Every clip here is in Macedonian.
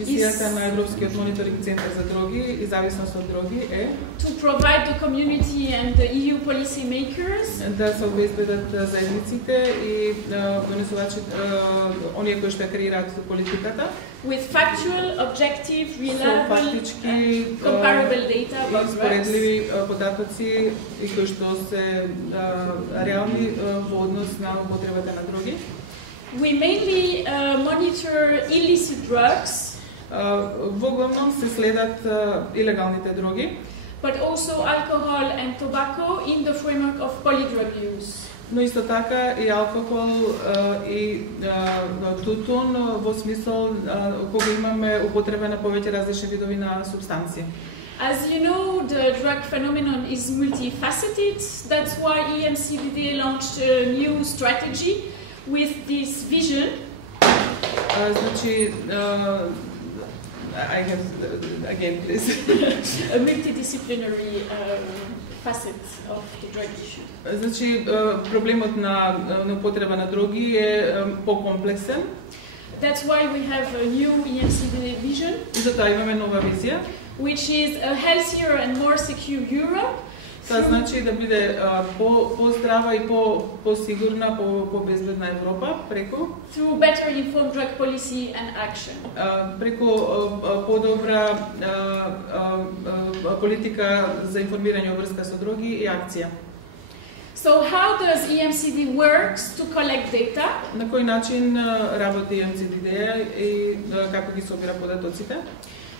Мисијата на Европскиот мониторинг центар за дроги и зависност од дроги е to provide the community and the EU policy makers да се обезбедат заедниците и донесувачите, оние кои што креираат политиката, with factual, objective, reliable, фактички, comparable data about drugs. споредливи податоци и кои што се реални во однос на употребата на дроги. We mainly monitor illicit drugs. Воглавном се следат илегалните дроги, but also alcohol and tobacco in the framework of polydrug use. Но исто така и алкохол и тутун во смисол кога имаме употреба на повеќе различни видови на супстанции. As you know, the drug phenomenon is multifaceted. That's why EMCDDA launched a new strategy with this vision. Значи I have again, please. A multidisciplinary facet of the drug issue. Значи проблемот на употреба на дроги е покомплексен. That's why we have a new EMCDDA vision. Затоа имаме нова визија, which is a healthier and more secure Europe. Тоа значи да биде по-здрава и по-сигурна, по-безбедна Европа преку through better informed drug policy and action. Преку подобра политика за информирање врска со дроги и акција. So how does EMCD works to collect data? На кој начин работи EMCDDA и како ги собира податоците?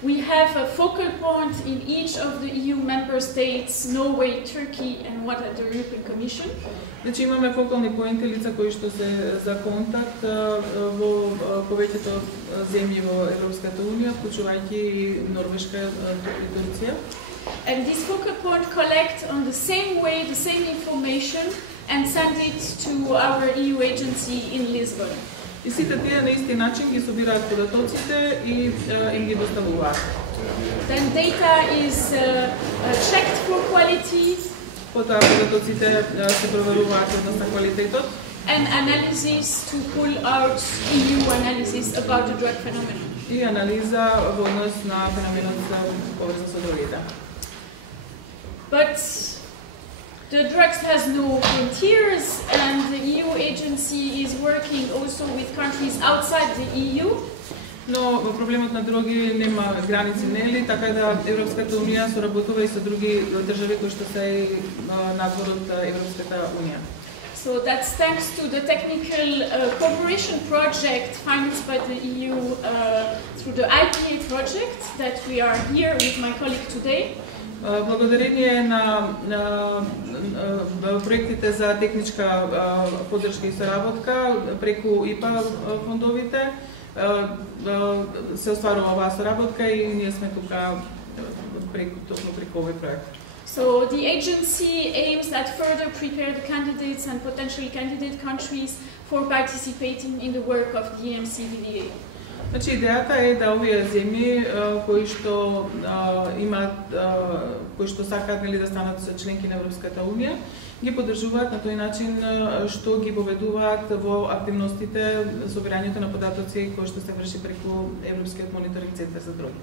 We have a focal point in each of the EU member states, Norway, Turkey, and what at the European Commission. Значи имаме фокални поинти лица кои што се за контакт во повеќето земји во Европската унија, вклучувајќи и Норвешка и Турција. And this focal point collect on the same way, the same information, and send it to our EU agency in Lisbon. И сите тие на исти начин ги собираат податоците и им ги доставуваат. Then data is checked for quality. Потоа податоците се проверуваат однос на квалитетот. And analysis to pull out EU analysis about the drug phenomenon. И анализа во однос на феноменот поврзан со дрогите. But the drugs has no frontiers, and the EU agency is working also with countries outside the EU. Но проблемот на дроги нема граници, нели? Така да Европската унија соработува и со други држави кои што се надвор од Европската унија. So that's thanks to the technical cooperation project financed by the EU through the IPA project that we are here with my colleague today. Благодарение на проектите за техничка поддршка и соработка преку ИПА фондовите се остварува оваа соработка и ние сме тука преку овој проект. So the agency aims at further prepare the candidates and potential candidate countries for participating in the work of the EMCDDA. Значи идејата е да овие земји кои што имаат кои што сакаат нели да станат членки на Европската унија ги поддржуваат на тој начин што ги поведуваат во активностите собирањето на податоци кои што се врши преку Европскиот мониторинг центар за дроги.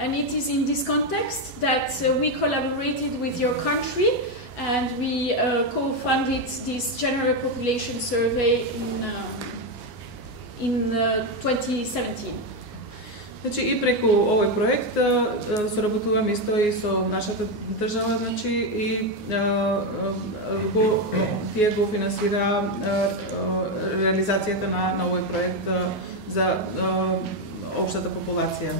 And it is in this context that we collaborated with your country and we co-funded this general population survey in 2017. Значи и преку овој проект соработуваме исто и со нашата држава, значи и тие го финансира реализацијата на овој проект за општата популација.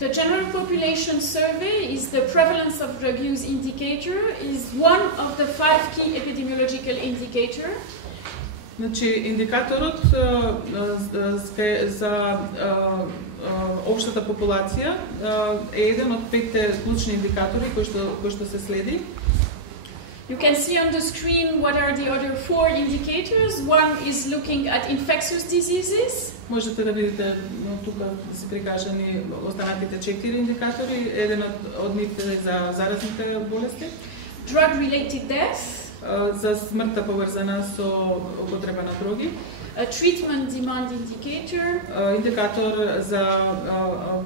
The General Population Survey is the prevalence of drug use indicator, is one of the 5 key epidemiological indicators. Значи индикаторот за општата популација е еден од 5 клучни индикатори кои што се следи. You can see on the screen what are the other 4 indicators. One is looking at infectious diseases. Можете да видите тука да се прикажани останатите 4 индикатори. Еден од нив е за заразните болести. Drug-related death. за смртта поврзана со употреба на дроги. A treatment demand indicator. Индикатор за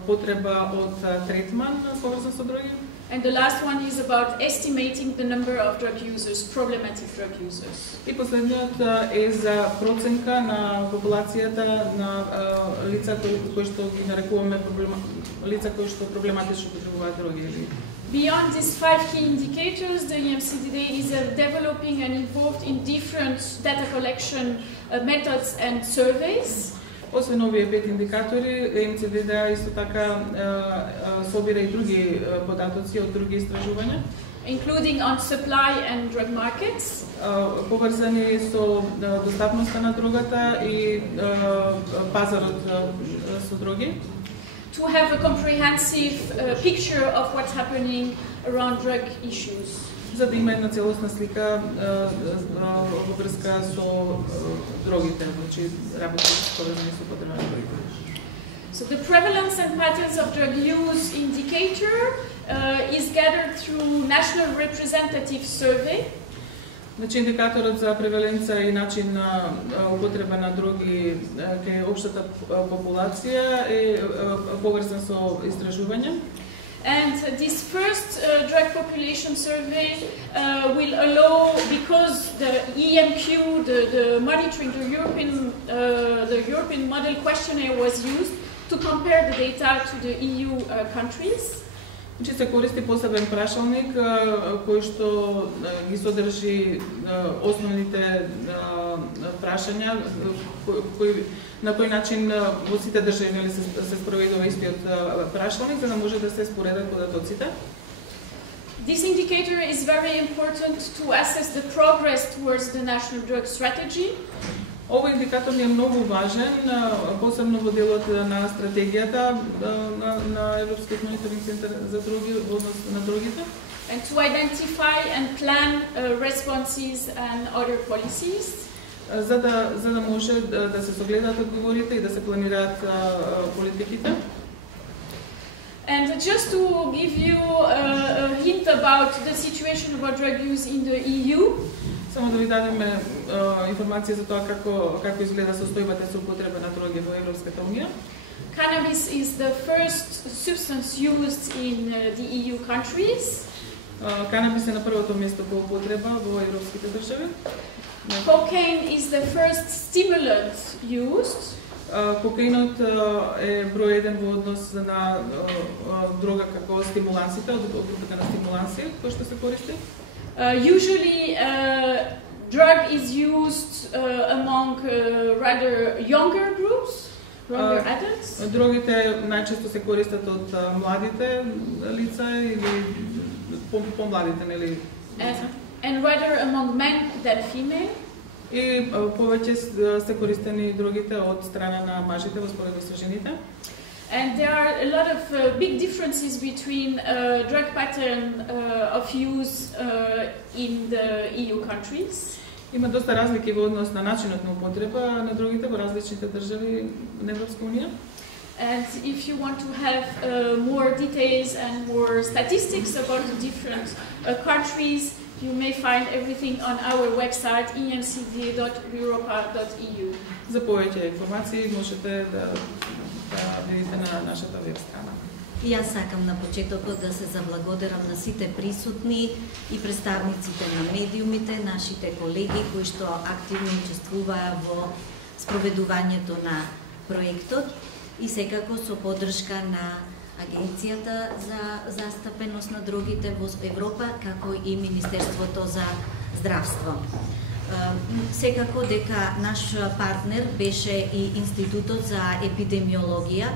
потреба од третман поврзан со дроги. And the last one is about estimating the number of drug users, problematic drug users. И последниот е за проценка на популацијата на лица кои што ги нарекуваме лица кои што проблематично употребуваат дроги. Beyond these 5 key indicators, the EMCDDA is developing and involved in different data collection methods and surveys. Освен овие 5 индикатори, EMCDDA исто така собира и други податоци од други истражувања, including on supply and drug markets. Поврзани со достапноста на дрогата и пазарот со дроги. To have a comprehensive picture of what's happening around drug issues. За да има една целосна слика во врска со дрогите, значи работи поврзани со употреба на дроги. So the prevalence and patterns of drug use indicator is gathered through national representative survey. Значи индикаторот за преваленца и начин на употреба на дроги кај општата популација е поврзан со истражување. And this first drug population survey will allow, because the EMQ, the monitoring, the European model questionnaire was used to compare the data to the EU countries. Значи се користи посебен прашалник кој што ги содржи основните прашања на кој начин во сите држави се спроведува истиот прашалник за да може да се споредат податоците. This indicator is very important to assess the progress towards the national drug strategy. Овој индикатор е многу важен, посебно во делот на стратегијата на Европскиот мониторинг центар за дроги во однос на дрогите. And to identify and plan responses and other policies. За да може да се согледаат одговорите и да се планираат политиките. And just to give you a hint about the situation about drug use in the EU. Само да ви дадеме информација за тоа како изгледа состојбата со употреба на дроги во Европската унија. Cannabis is the first substance used in the EU countries. Канабис е на првото место по употреба во европските држави. Cocaine is the first stimulant used. Кокаинот е број 1 во однос на дрога како стимулансите, од групата на стимуланси кои што се користи. Usually, drug is used among rather younger groups, younger adults. Дрогите најчесто се користат од младите лица или помладите, нели? And rather among men than female. И повеќе се користени дрогите од страна на мажите во споредба со жените. And there are a lot of big differences between drug pattern of use in the EU countries. Има доста разлики во однос на начинот на употреба на дрогите во различните држави на Европска унија. And if you want to have more details and more statistics about the different countries, you may find everything on our website emcda.europa.eu. За повеќе информации можете да видите на нашата веб страна. И јас сакам на почетокот да се заблагодарам на сите присутни и представниците на медиумите, нашите колеги кои што активно учествуваа во спроведувањето на проектот и секако со поддршка на Агенцијата за застапеност на дрогите во Европа, како и Министерството за здравство. Секако дека наш партнер беше и Институтот за епидемиологија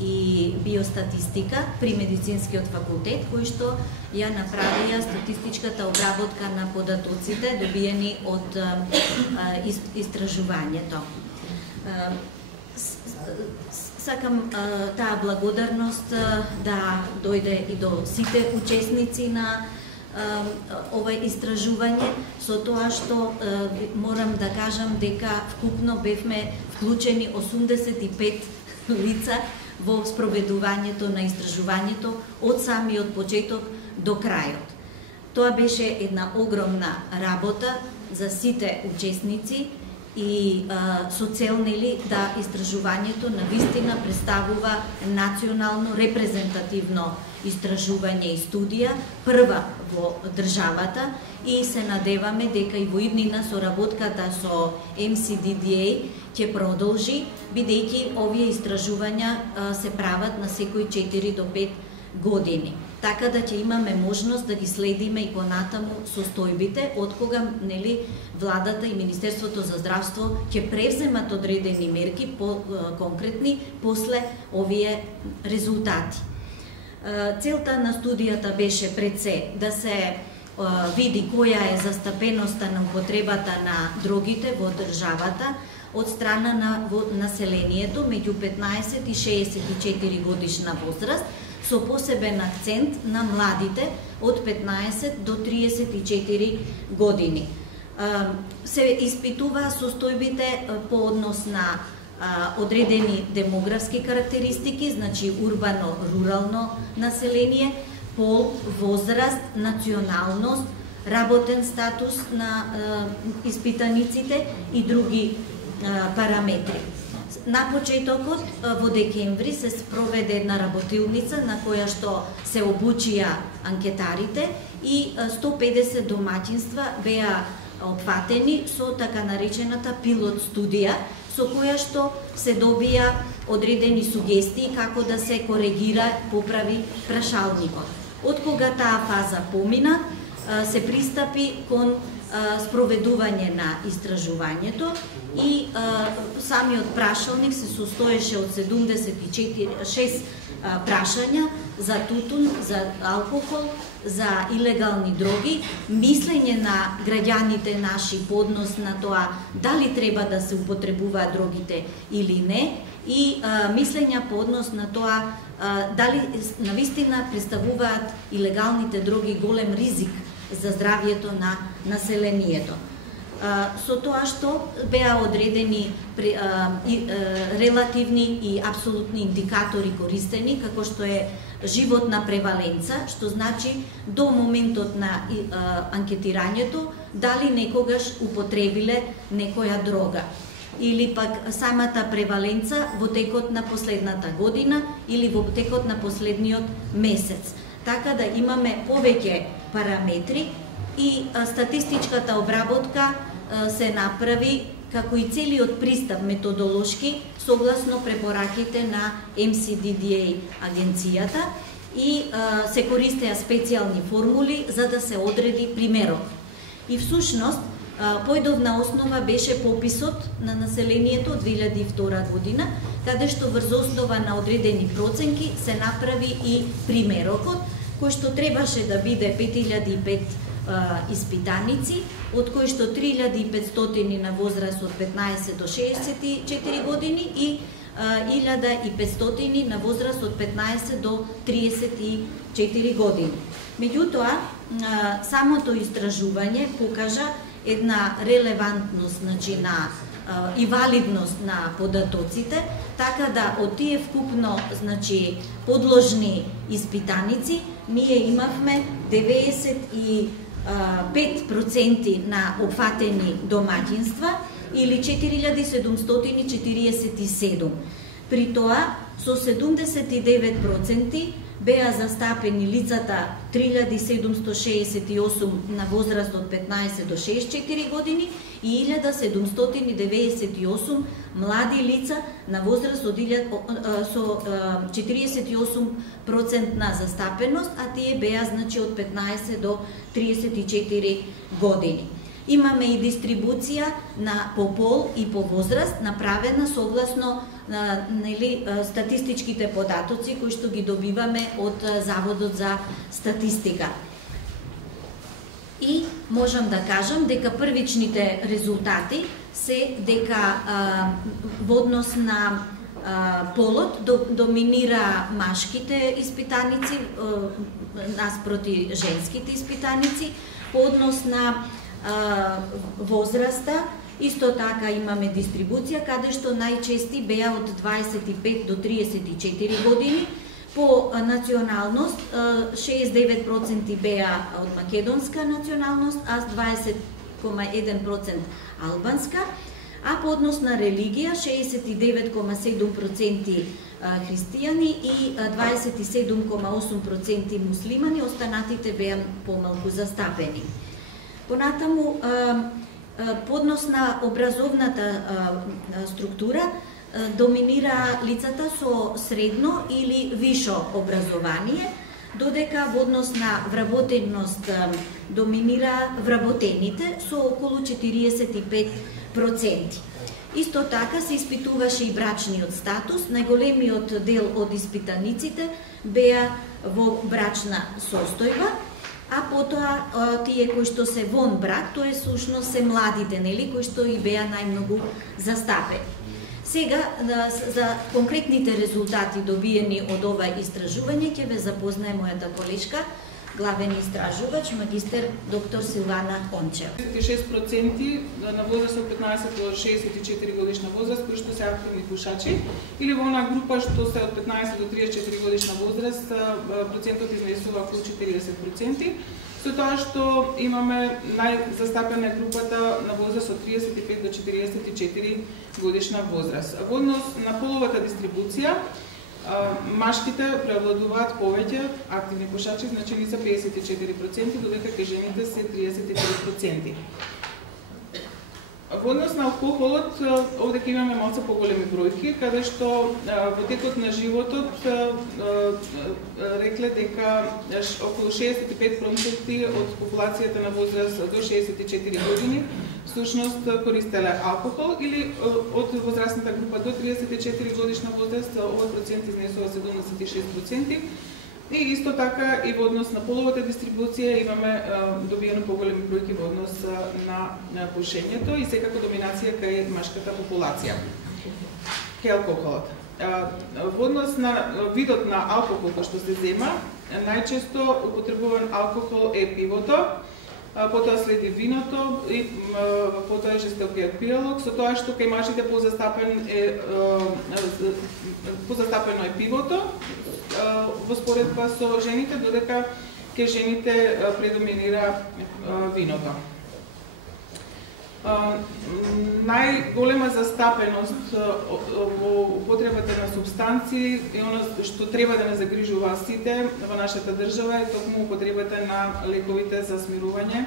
и биостатистика при Медицинскиот факултет, кои што ја направија статистичката обработка на податоците добиени од истражувањето. Сакам таа благодарност да дојде и до сите учесници на ова истражување, со тоа што морам да кажам дека вкупно бевме вклучени 85 лица во спроведувањето на истражувањето од самиот почеток до крајот. Тоа беше една огромна работа за сите учесници и со цел да истражувањето на вистина представува национално репрезентативно истражување и студија, прва во државата, и се надеваме дека и во иднина соработката со MCDDA ќе продолжи, бидејќи овие истражувања се прават на секои 4 до 5 години. Така да ќе имаме можност да ги следиме и понатаму состојбите, откога владата и Министерството за здравство ќе превземат одредени мерки конкретни после овие резултати. Целта на студијата беше пред се да се види која е застапеноста на употребата на дрогите во државата од страна на населението меѓу 15 и 64 годишна возраст, со посебен акцент на младите од 15 до 34 години. Се испитува состојбите по однос на одредени демографски карактеристики, значи урбано-рурално население, пол, возраст, националност, работен статус на испитаниците и други параметри. На почетокот во декември се спроведе една работилница на која што се обучија анкетарите и 150 домаќинства беа опфатени со така наречената пилот студија, со која што се добија одредени сугестии како да се коригира, поправи прашалникот. Од кога таа фаза помина, се пристапи кон спроведување на истражувањето и самиот прашалник се состоеше од 76 прашања за тутун, за алкохол, за илегални дроги, мислење на граѓаните наши по однос на тоа дали треба да се употребуваат дрогите или не, и мислења по однос на тоа дали навистина представуваат илегалните дроги голем ризик за здравјето на населението. Со тоа што беа одредени релативни и апсолутни индикатори користени, како што е животна преваленца, што значи до моментот на анкетирањето дали некогаш употребиле некоја дрога, или пак самата преваленца во текот на последната година или во текот на последниот месец. Така да имаме повеќе параметри и статистичката обработка се направи како и целиот пристап методолошки согласно препораките на MCDDA агенцијата и се користеа специјални формули за да се одреди примерот. И всушност појдовна основа беше пописот на населението од 2002 година, каде што врз основа на одредени проценки се направи и примерокот, кој што требаше да биде 5005 испитаници, од кои што 3500 на возраст од 15 до 64 години и 1500 на возраст од 15 до 34 години. Меѓутоа, самото истражување покажа една релевантност, значи, и валидност на податоците, така да од тие вкупно, значи, подложни испитаници, ние имавме 95% на опфатени домаќинства или 4747. При тоа, со 79% беа застапени лицата 3768 на возраст од 15 до 64 години и 1798 млади лица на возраст со 48% на застапеност, а тие беа, значи, од 15 до 34 години. Имаме и дистрибуција по пол и по возраст, направена согласно статистичките податоци кои што ги добиваме од Заводот за статистика. И можам да кажам дека првичните резултати се дека во однос на полот доминира машките испитаници наспроти женските испитаници, по однос на возраста исто така имаме дистрибуција каде што најчести беа од 25 до 34 години, По националност 69% беа од македонска националност, а 20,1% албанска, а по однос на религија 69,7% христијани и 27,8% муслимани, останатите беа помалку застапени. Понатаму, по однос на образовната структура, доминира лицата со средно или вишо образование, додека во однос на вработеност доминира вработените со околу 45%. Исто така се испитуваше и брачниот статус. Најголемиот дел од испитаниците беа во брачна состојба, а потоа тие кои што се вон брак, тоа е сушност се младите, нели, кои што и беа најмногу застапени. Сега, за конкретните резултати добиени од ова истражување, ќе ве запознае мојата колешка, главен истражувач, магистер доктор Силвана Ончева. 36% на возраст од 15 до 64 годишна возраст, кои што се активни пушачи, или во онаа група што се од 15 до 34 годишна возраст, процентот изнесува околу 40%. Со тоа што имаме најзастапена групата на возраст од 35 до 44 годишна возраст. Во однос на половата дистрибуција, машките преобладуваат повеќе активни пушачи, значи ни се 54%, додека кај жените се 33%. Во однос на алкохолот, овде ќе имаме малку поголеми бројки, каде што во текот на животот рекле дека околу 65% од популацијата на возраст до 64 години всушност користеле алкохол, или од возрастната група до 34 годишна возраст овој процент изнесува 76%. И исто така и во однос на половата дистрибуција имаме добиено поголеми бројки во однос на пушењето и секако доминација кај машката популација. Кај алкохолот. Во однос на видот на алкохол кој што се зема, најчесто употребуван алкохол е пивото, потоа следи виното и потоа жестокиот пијалок, со тоа што кај мажите позастапено е пивото, во споредба со жените, додека кај жените предоминира виното. Најголема застапеност во употребата на субстанции и оно што треба да не загрижува сите во нашата држава е токму употребата на лековите за смирување,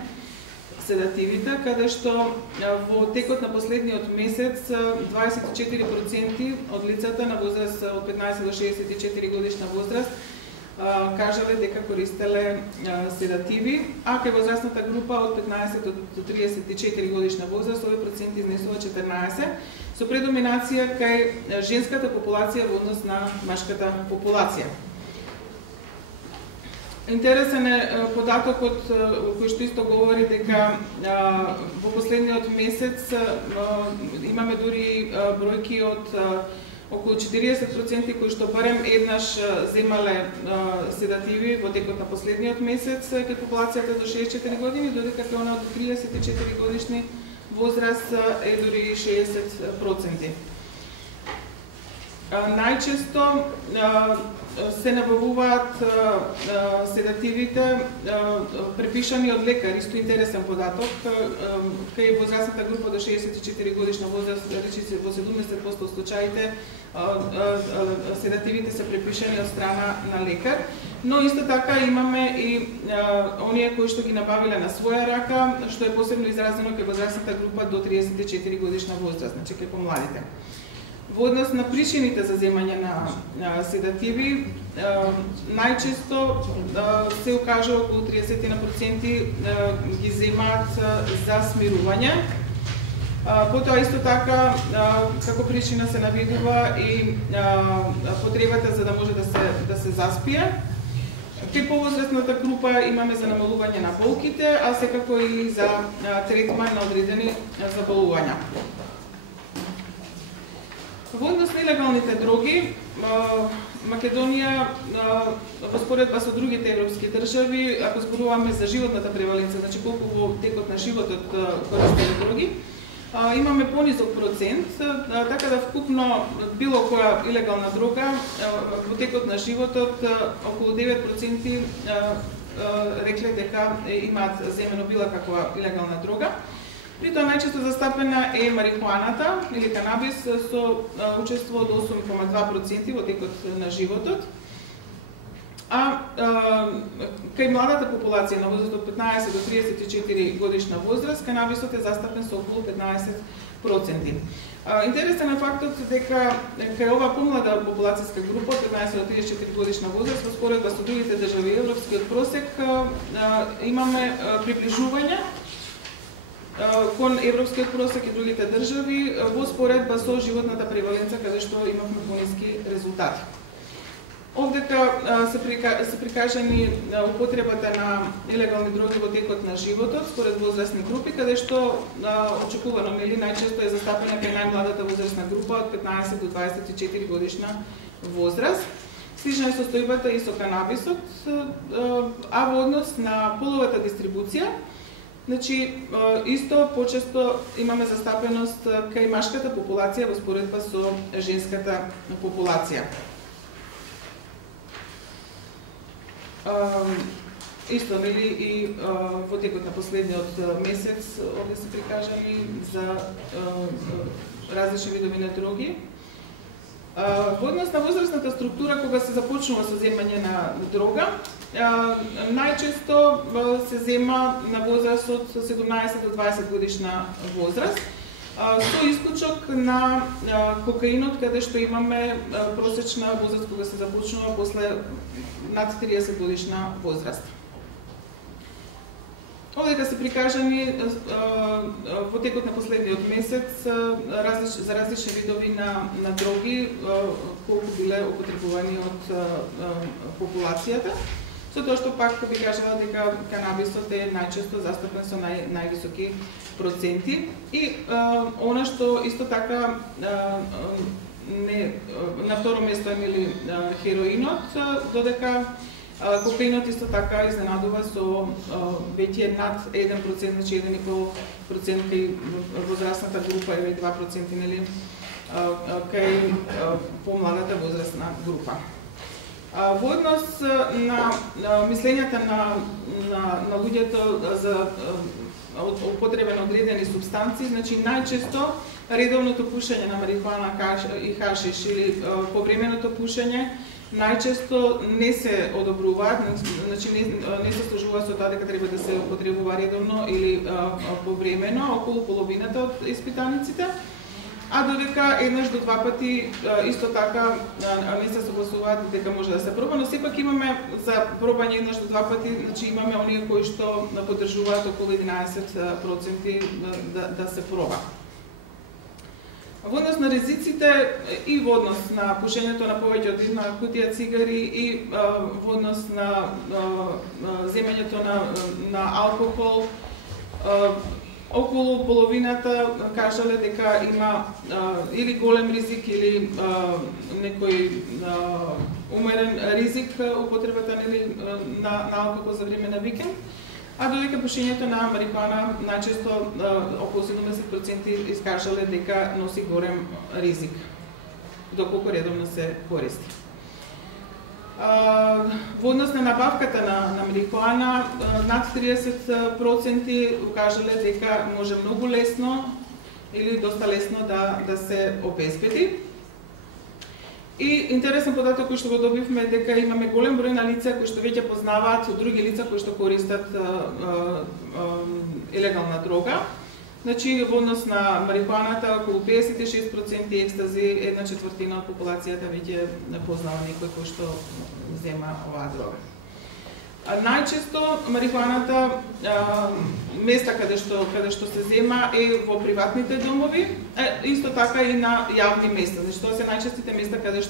седативите, каде што во текот на последниот месец 24% од лицата на возраст од 15 до 64 годишна возраст кажале дека користеле седативи, а кај возрастната група од 15 до 34 годишна возраст овој процент изнесува 14%, со предоминација кај женската популација во однос на машката популација. Интересен е податокот кој што исто говори дека во последниот месец имаме дури бројки од околу 40% кои што барем еднаш земале седативи во текот на последниот месец кај популацијата до 64 години, додека кај она од 34 годишни возраст е дури 60%. Најчесто се набавуваат седативите препишани од лекар, исто интересен податок, кај возрастната група до 64 годишна возраст, речиси во 70% од случаите седативите се препишани од страна на лекар, но исто така имаме и оние кои што ги набавиле на своја рака, што е посебно изразено кај возрастната група до 34 годишна возраст, значи кај помладите. Во однос на причините за земање на седативи, најчесто се укажува околу 30% ги земаат за смирување. Потоа исто така како причина се наведува и потребата за да може да се заспие. Кај повозрастната група имаме за намалување на болките, а секако и за третман на одредени заболувања. Во однос на нелегалните дроги, Македонија во споредба со другите европски држави, ако зборуваме за животната преваленција, значи колку во текот на животот користеле дроги, имаме понизок процент, така да вкупно било која илегална дрога во текот на животот околу 9% рекле дека имаат земено била каква илегална дрога. При тоа најчесто застапена е марихуаната или канабис со учество од 8,2% во текот на животот. Кај младата популација на возраст од 15 до 34 годишна возраст, канабисот е застапен со околу 15%. Интересен е фактот дека кај оваа помлада популацијска група од 15 до 34 годишна возраст, во споредба со другите држави европскиот просек, имаме приближување кон европскиот просек и другите држави во споредба со животната преваленца, каде што имавме пониски резултати. Овдека се прикажани употребата на илегални дроги во текот на животот според возрастни групи, каде што очекувано најчесто е застапена кај најмладата возрастна група од 15 до 24 годишна возраст. Слична е состојбата и со канабисот, а во однос на половата дистрибуција, значи исто почесто имаме застапеност кај машката популација во споредба со женската популација. Исто, нели, и во текот на последниот месец овде се прикажани за различни видови на дроги. Во однос на возрастната структура, кога се започнува со земање на дрога, најчесто се зема на возраст од 17 до 20 годишна возраст, со исклучок на кокаинот, каде што имаме просечна возраст кога се започнува после над 30 годишна возраст. Овдека се прикажани во текот на последниот месец за различни видови на дроги колку биле употребувани од популацијата, со тоа што пак би кажала дека канабисот е најчесто застапен со највисоки проценти. И она што исто така на второ место е хероинот, додека кокаинот исто така изненадува со веќе над 1%, значи 1,5% кај возрастната група или 2% нели кај помладата возрастна група. Во однос на мислењата на луѓето за употреба на одредени супстанции, значи најчесто редовното пушење на марихуана и хашиш или повременото пушење најчесто не се одобруваат, значи не се сложува со тоа дека треба да се употребува редовно или повремено, околу половината од испитаниците, а додека еднаш до два пати исто така не се согласуваат дека може да се проба, но сепак имаме за пробање еднаш до два пати, значи имаме оние кои што поддржуваат околу 11% да се проба. Во однос на ризиците и во однос на пушењето на повеќе од една кутија цигари и во однос на земењето на алкохол, околу половината кажале дека има или голем ризик или некој умерен ризик употребата на алкохол за време на викенд, а додека пушењето на марихуана најчесто околу 70% искажале дека носи голем ризик, доколку редовно се користи. Во однос на набавката на марихуана, над 30% укажале дека може многу лесно или доста лесно да се обезбеди. И интересен податок кој што го добивме дека имаме голем број на лица кои што веќе познаваат од други лица кои што користат илегална дрога. Значи, во однос на марихуаната, околу 56%, екстази, 1/4 од популацијата веќе познава некој кој што зема оваа дрога. Најчесто марихуаната места каде што се зема е во приватните домови, исто така и на јавни места. Значи тоа се најчестите места каде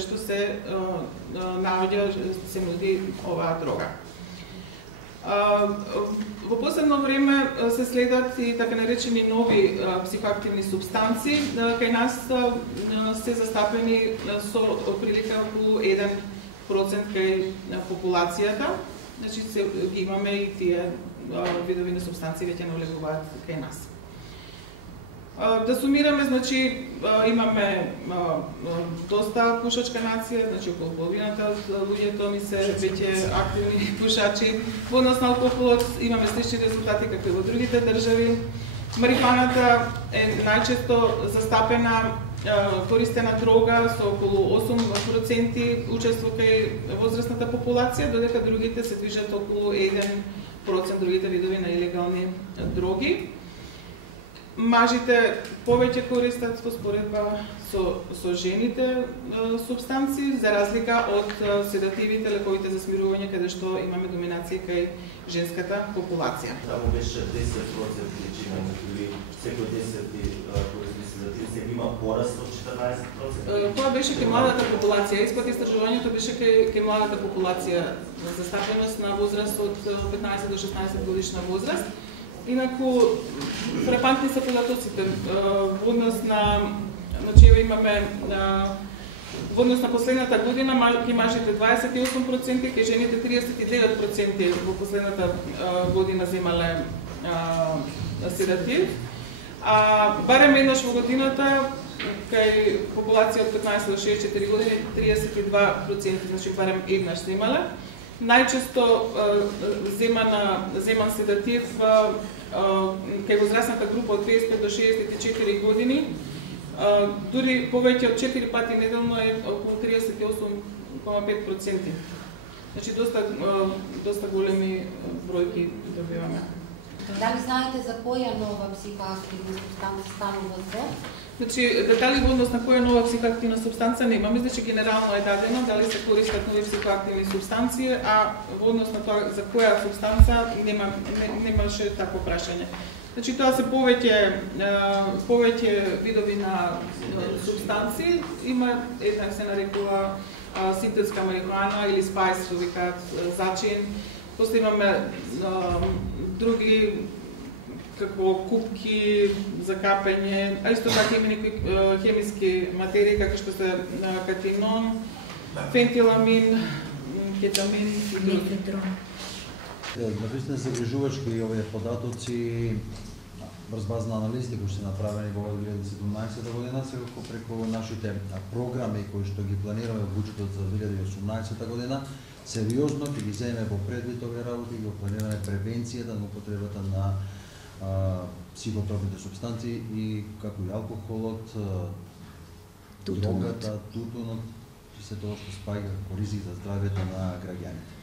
што се наоѓа, се нуди оваа дрога. Во последно време се следат и така наречени нови психоактивни субстанции. Кај нас се застапени со отприлика околу 1% кај популацијата. Значи ги имаме и тие видови на субстанции веќе навлегуваат кај нас. Да сумираме, значи имаме доста пушачка нација, значи околу половината од луѓето ми се веќе активни пушачи. Во однос на алкохолот имаме слични резултати како и во другите држави. Марихуаната е најчесто застапена користена дрога со околу 8% учество кај возрастната популација, додека другите се движат околу 1% другите видови на илегални дроги. Мажите повеќе користат во споредба со жените супстанции, за разлика од седативите, лековите за смирување, каде што имаме доминација кај женската популација. Таму беше 10% причина, или секој 10 корисни седативи, сега има пораст од 14%? Тоа беше кај младата популација. Испод истражувањето беше кај младата популација, застапеност на возраст од 15 до 16 годишна возраст. Инаку, фрапантни се податоците. Во однос на, значи имаме во однос на последната година, кај мажите 28%, кај жените 39% во последната година земале седатив. Барем еднаш во годината, кај популација од 15 до 64 години, 32%, значи барем еднаш земале. Најчесто земан седатив кај возрастната група од 35 до 64 години, дури повеќе од 4 пати неделно е околу 38,5%. Значи доста големи бројки добиваме. Дали знаете за која нова психоактивна супстанца станува збор? Значи, детали во однос на која нова психоактивна субстанца немаме, значи генерално е дадено дали се користат нови психоактивни субстанции, а во однос на тоа за која субстанца немаше такво прашање. Значи тоа се повеќе видови на субстанции, има една се нарекува синтетска марихуана или спајс, што викаат зачин. После имаме други како купки за капење, а исто така има некои хемиски материи како што се катинон, фентиламин, кетамин и други. Навистина се загрижувачки и овие податоци врз база на анализи кои се направени во 2017 година, секако преку нашите програми кои што ги планираме во буџетот за 2018 година, сериозно ќе ги земеме во предвид овие работи и го планираме превенцијата на употребата на психотропните субстанции и како и алкохолот, дрогата, тутунот и се тоа што спаѓа ризик за здравјето на граѓаните.